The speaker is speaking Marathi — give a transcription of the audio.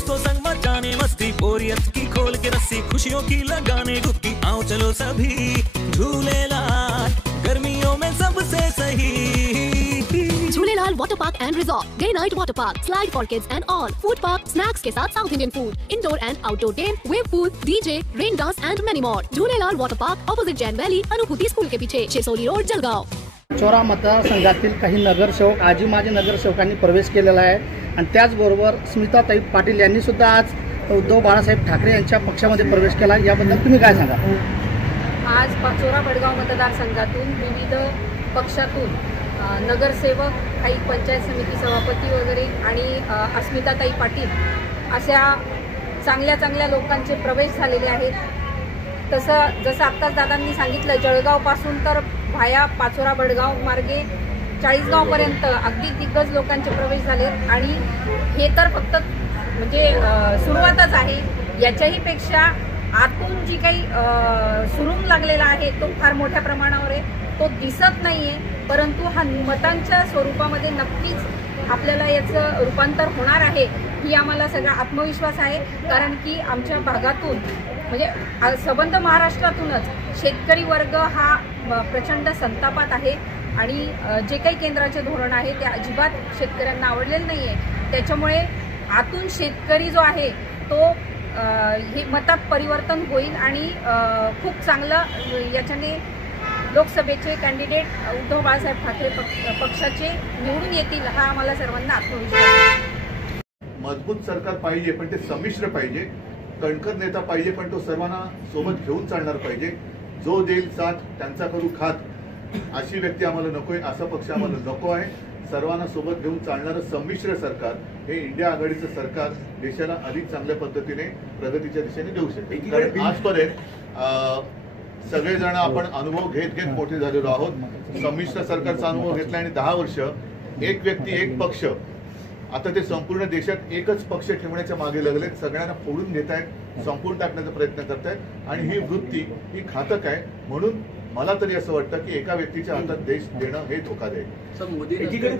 दोस्तों संग मचाने मस्ती, बोरियत की खोल के रस्सी, खुशियों की लगाने डुबकी, आओ चलो सभी झूलेलाल, गर्मियों में सबसे सही। Jhulelal water park and resort, day night water park, slide for kids and all, food park, snacks के साथ South Indian food, indoor and outdoor game, wave pool, DJ, rain dance and many more. Jhulelal water park, opposite Jain valley, Anubhuti school के पीछे, शेसोली रोड, जलगांव। चोरा मतदारसंघातील काही नगरसेवक, आजी माजी नगरसेवकांनी प्रवेश केलेला आहे आणि त्याचबरोबर स्मिताताई पाटील यांनी सुद्धा आज उद्धव बाळासाहेब ठाकरे यांच्या पक्षामध्ये प्रवेश केला। याबद्दल तुम्ही काय सांगा? आज पाचोरा बडगाव मतदारसंघातून विविध पक्षातून नगरसेवक, काही पंचायत समिती सभापती वगैरे आणि अस्मिताताई पाटील अशा चांगल्या लोकांचे प्रवेश झालेले आहेत। जसं आत्ताच दादांनी सांगितलं, जळगावपासून तर व्हाया पाचोरा बडगाव मार्गे चाळीसगावपर्यंत अगदी दिग्गज लोकांचे प्रवेश झाले आणि हे तर फक्त म्हणजे सुरुवातच आहे। याच्याही पेक्षा आतून जी काही सुरूंग लागलेला आहे तो फार मोठ्या प्रमाणावर आहे, तो दिसत नाहीये, परंतु हा मतांच्या स्वरूपामध्ये नक्कीच आपल्याला याचं रूपांतर होणार आहे ही आम्हाला सगळा आत्मविश्वास आहे। कारण की आमच्या भागातून म्हणजे संबंध महाराष्ट्रातूनच शेतकरी वर्ग हा प्रचंड संतापात आहे आणि जे काही केंद्राचे धोरण आहे ते अजिबात शेतकऱ्यांना आवडलेलं नाही आहे। त्याच्यामुळे आतून शेतकरी जो आहे तो हे मतात परिवर्तन होईल आणि खूप चांगलं याच्याने लोकसभेचे कॅन्डिडेट उद्धव बाळासाहेब ठाकरे पक्षाचे निवडून येतील हा आम्हाला सर्वांना आत्मविश्वास आहे। मजबूत सरकार पाहिजे पण ते संमिश्र पाहिजे, कणखर नेता पाहिजे पण तो सर्वांना सोबत घेऊन चालणार पाहिजे। जो देईल साथ त्यांचा करू खात अशी व्यक्ती आम्हाला नकोय, असा पक्ष आम्हाला नको आहे। सर्वांना सोबत घेऊन चालणारं संमिश्र सरकार हे इंडिया आघाडीचं सरकार देशाला अधिक चांगल्या पद्धतीने प्रगतीच्या दिशेने देऊ शकेल। कारण आजपर्यंत सगळेजण आपण अनुभव घेत मोठे झालेलो आहोत। संमिश्र सरकारचा अनुभव घेतला आणि 10 वर्ष एक व्यक्ती एक पक्ष, आता ते संपूर्ण देशात एकच पक्ष ठेवण्याच्या मागे लागलेत, सगळ्यांना फोडून घेत आहेत, संपूर्ण टाकण्याचा प्रयत्न करतायत आणि ही वृत्ती ही घातक आहे। म्हणून मला तरी असं वाटतं की एका व्यक्तीच्या हातात देश देणं हे धोकादायक आहे।